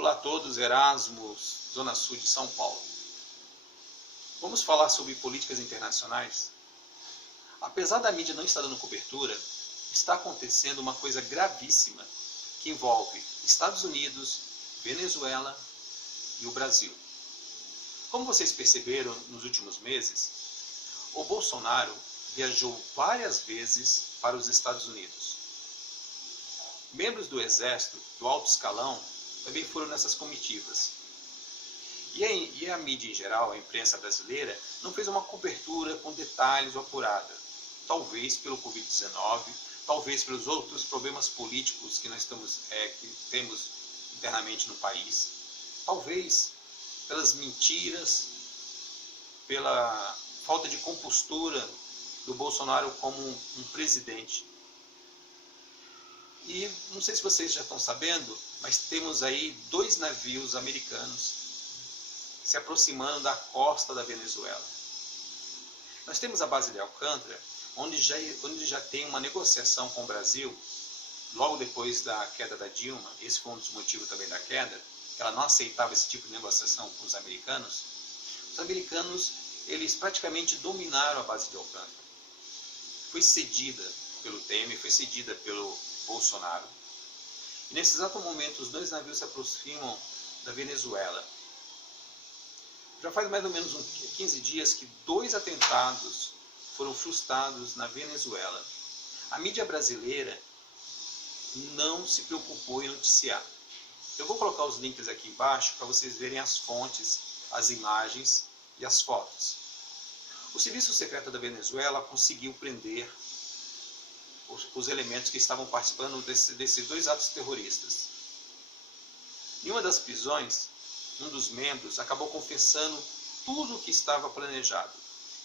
Olá a todos, Erasmus, Zona Sul de São Paulo. Vamos falar sobre políticas internacionais? Apesar da mídia não estar dando cobertura, está acontecendo uma coisa gravíssima que envolve Estados Unidos, Venezuela e o Brasil. Como vocês perceberam nos últimos meses, o Bolsonaro viajou várias vezes para os Estados Unidos. Membros do Exército, do alto escalão, também foram nessas comitivas. E a mídia em geral, a imprensa brasileira, não fez uma cobertura com detalhes ou apurada. Talvez pelo Covid-19, talvez pelos outros problemas políticos que que temos internamente no país, talvez pelas mentiras, pela falta de compostura do Bolsonaro como um presidente. E não sei se vocês já estão sabendo, mas temos aí 2 navios americanos se aproximando da costa da Venezuela. Nós temos a base de Alcântara, onde já tem uma negociação com o Brasil, logo depois da queda da Dilma. Esse foi um dos motivos também da queda, que ela não aceitava esse tipo de negociação com os americanos. Os americanos, eles praticamente dominaram a base de Alcântara. Foi cedida pelo Temer, foi cedida pelo Bolsonaro. E nesse exato momento, os 2 navios se aproximam da Venezuela. Já faz mais ou menos 15 dias que 2 atentados foram frustrados na Venezuela. A mídia brasileira não se preocupou em noticiar. Eu vou colocar os links aqui embaixo para vocês verem as fontes, as imagens e as fotos. O Serviço Secreto da Venezuela conseguiu prender os elementos que estavam participando desses 2 atos terroristas. Em uma das prisões, um dos membros acabou confessando tudo o que estava planejado.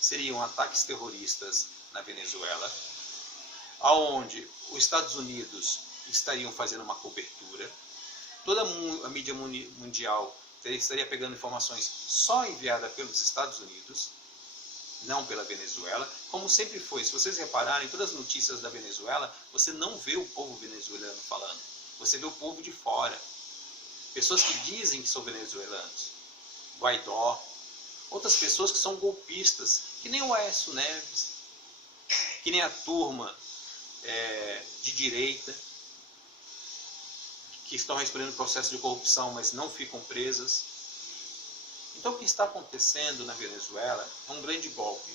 Seriam ataques terroristas na Venezuela, onde os Estados Unidos estariam fazendo uma cobertura, toda a mídia mundial estaria pegando informações só enviadas pelos Estados Unidos, não pela Venezuela, como sempre foi. Se vocês repararem, todas as notícias da Venezuela, você não vê o povo venezuelano falando, você vê o povo de fora. Pessoas que dizem que são venezuelanos, Guaidó, outras pessoas que são golpistas, que nem o Aécio Neves, que nem a turma de direita, que estão respondendo processo de corrupção, mas não ficam presas. Então o que está acontecendo na Venezuela é um grande golpe.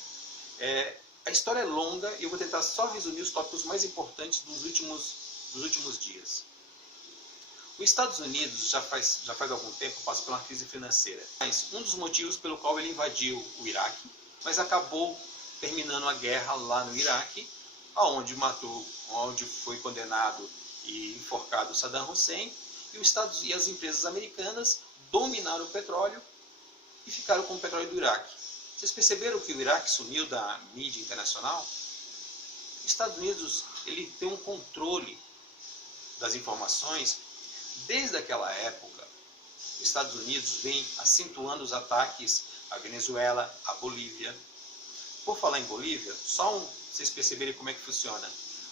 A história é longa e eu vou tentar só resumir os tópicos mais importantes dos últimos dias. Os Estados Unidos já faz algum tempo passa por uma crise financeira. Mas um dos motivos pelo qual ele invadiu o Iraque, mas acabou terminando a guerra lá no Iraque, onde foi condenado e enforcado Saddam Hussein, e as empresas americanas dominaram o petróleo e ficaram com o petróleo do Iraque. Vocês perceberam que o Iraque sumiu da mídia internacional? Os Estados Unidos ele tem um controle das informações. Desde aquela época, os Estados Unidos vem acentuando os ataques à Venezuela, à Bolívia. Por falar em Bolívia, vocês perceberem como é que funciona.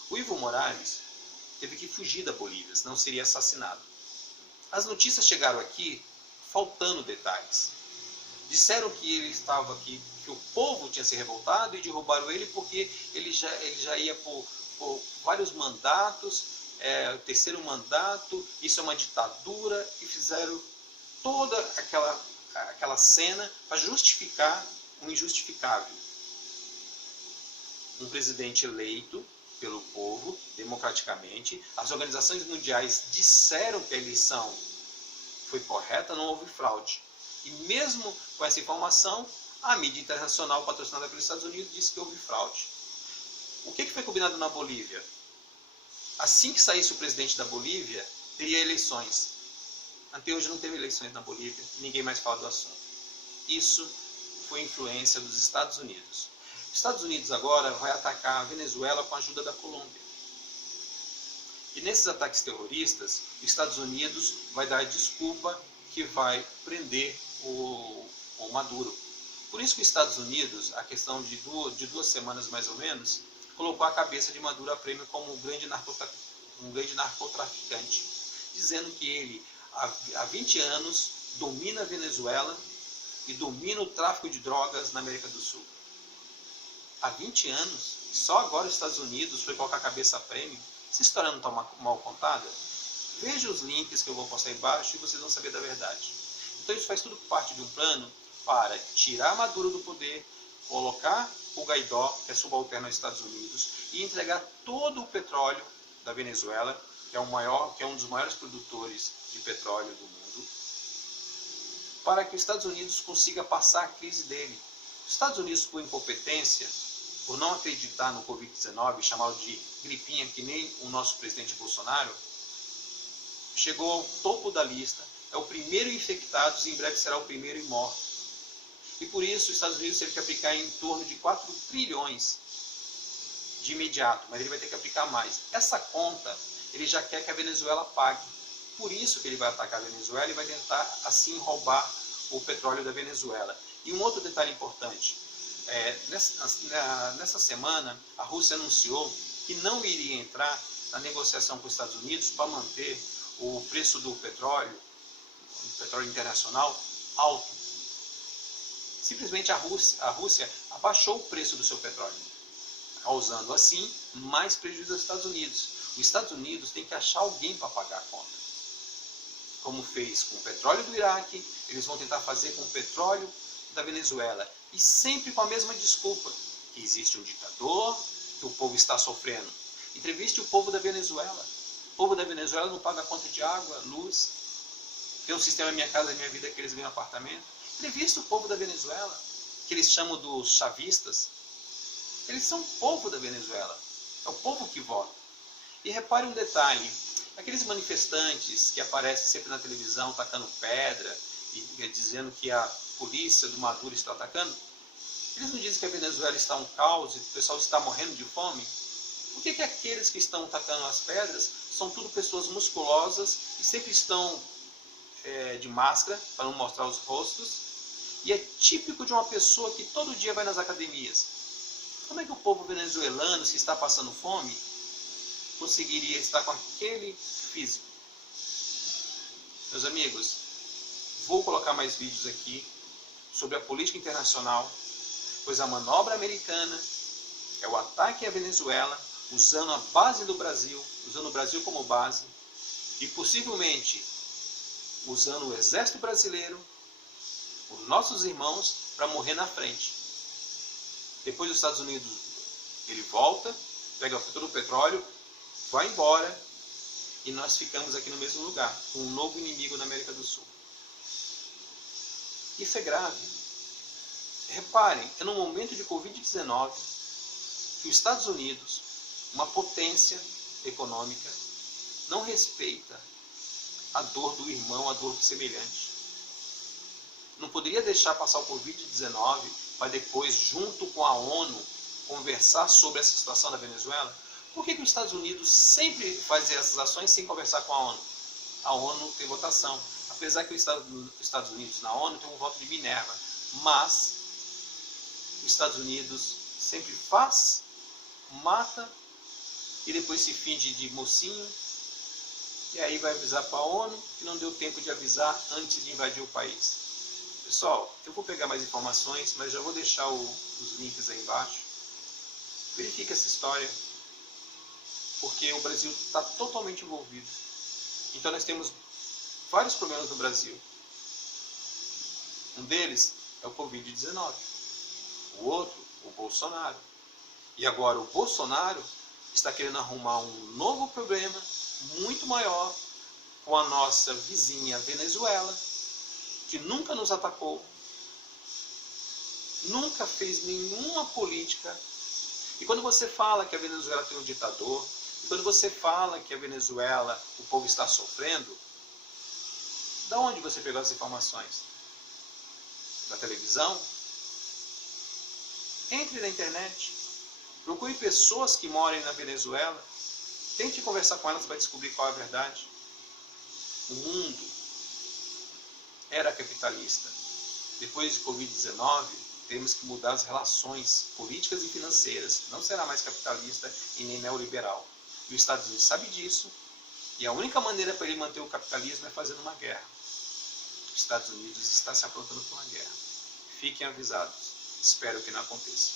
O Evo Morales teve que fugir da Bolívia, senão seria assassinado. As notícias chegaram aqui faltando detalhes. Disseram que ele estava aqui, que o povo tinha se revoltado e derrubaram ele porque ele já ia por vários mandatos, o 3º mandato, isso é uma ditadura, e fizeram toda aquela cena para justificar o injustificável. Um presidente eleito pelo povo, democraticamente, as organizações mundiais disseram que a eleição foi correta, não houve fraude. E mesmo com essa informação, a mídia internacional patrocinada pelos Estados Unidos disse que houve fraude. O que foi combinado na Bolívia? Assim que saísse o presidente da Bolívia, teria eleições. Até hoje não teve eleições na Bolívia, ninguém mais fala do assunto. Isso foi influência dos Estados Unidos. Os Estados Unidos agora vai atacar a Venezuela com a ajuda da Colômbia. E nesses ataques terroristas, os Estados Unidos vai dar a desculpa que vai prender o Maduro. Por isso que os Estados Unidos, a questão de 2 semanas mais ou menos, colocou a cabeça de Maduro a prêmio como um grande narcotraficante, dizendo que ele, há 20 anos domina a Venezuela e domina o tráfico de drogas na América do Sul. Há 20 anos, só agora os Estados Unidos foi colocar a cabeça a prêmio. Essa história não está mal contada? Veja os links que eu vou postar embaixo e vocês vão saber da verdade. Então isso faz tudo parte de um plano para tirar Maduro do poder, colocar o Guaidó, que é subalterno aos Estados Unidos, e entregar todo o petróleo da Venezuela, que é um dos maiores produtores de petróleo do mundo, para que os Estados Unidos consiga passar a crise dele. Os Estados Unidos, por incompetência, por não acreditar no Covid-19, chamá-lo de gripinha, que nem o nosso presidente Bolsonaro, chegou ao topo da lista, é o primeiro em infectados e em breve será o primeiro em mortos. E por isso os Estados Unidos teve que aplicar em torno de 4 trilhões de imediato, mas ele vai ter que aplicar mais. Essa conta ele já quer que a Venezuela pague. Por isso que ele vai atacar a Venezuela e vai tentar assim roubar o petróleo da Venezuela. E um outro detalhe importante, nessa semana a Rússia anunciou que não iria entrar na negociação com os Estados Unidos para manter o preço do petróleo internacional alto. Simplesmente a Rússia abaixou o preço do seu petróleo, causando assim mais prejuízo aos Estados Unidos. Os Estados Unidos têm que achar alguém para pagar a conta. Como fez com o petróleo do Iraque, eles vão tentar fazer com o petróleo da Venezuela. E sempre com a mesma desculpa, que existe um ditador, que o povo está sofrendo. Entreviste o povo da Venezuela. O povo da Venezuela não paga conta de água, luz. Tem um sistema Minha Casa Minha Vida que eles ganham apartamento. Entrevista o povo da Venezuela, que eles chamam dos chavistas. Eles são o povo da Venezuela. É o povo que vota. E repare um detalhe. Aqueles manifestantes que aparecem sempre na televisão tacando pedra e dizendo que a polícia do Maduro está atacando, eles não dizem que a Venezuela está um caos e o pessoal está morrendo de fome? Por que aqueles que estão tacando as pedras são tudo pessoas musculosas e sempre estão de máscara para não mostrar os rostos? E é típico de uma pessoa que todo dia vai nas academias. Como é que o povo venezuelano, se está passando fome, conseguiria estar com aquele físico? Meus amigos, vou colocar mais vídeos aqui sobre a política internacional, pois a manobra americana é o ataque à Venezuela, usando a base do Brasil, usando o Brasil como base, e possivelmente usando o exército brasileiro, os nossos irmãos, para morrer na frente. Depois dos Estados Unidos, ele volta, pega todo o petróleo, vai embora, e nós ficamos aqui no mesmo lugar, com um novo inimigo na América do Sul. Isso é grave. Reparem, é no momento de Covid-19 que os Estados Unidos, uma potência econômica, não respeita a dor do irmão, a dor do semelhante. Não poderia deixar passar o Covid-19 para depois, junto com a ONU, conversar sobre essa situação da Venezuela? Por que os Estados Unidos sempre fazem essas ações sem conversar com a ONU? A ONU tem votação. Apesar que os Estados Unidos na ONU tem um voto de Minerva. Mas os Estados Unidos sempre faz, mata e depois se finge de mocinho. E aí vai avisar para a ONU que não deu tempo de avisar antes de invadir o país. Pessoal, eu vou pegar mais informações, mas já vou deixar os links aí embaixo. Verifique essa história, porque o Brasil está totalmente envolvido. Então nós temos vários problemas no Brasil. Um deles é o Covid-19. O outro, o Bolsonaro. E agora o Bolsonaro está querendo arrumar um novo problema, muito maior, com a nossa vizinha Venezuela, que nunca nos atacou, nunca fez nenhuma política. E quando você fala que a Venezuela tem um ditador, e quando você fala que a Venezuela, o povo está sofrendo, da onde você pegou as informações? Da televisão? Entre na internet, procure pessoas que morem na Venezuela, tente conversar com elas para descobrir qual é a verdade. O mundo era capitalista. Depois de Covid-19, temos que mudar as relações políticas e financeiras. Não será mais capitalista e nem neoliberal. E os Estados Unidos sabe disso E a única maneira para ele manter o capitalismo é fazendo uma guerra. Os Estados Unidos está se aprontando para uma guerra. Fiquem avisados. Espero que não aconteça.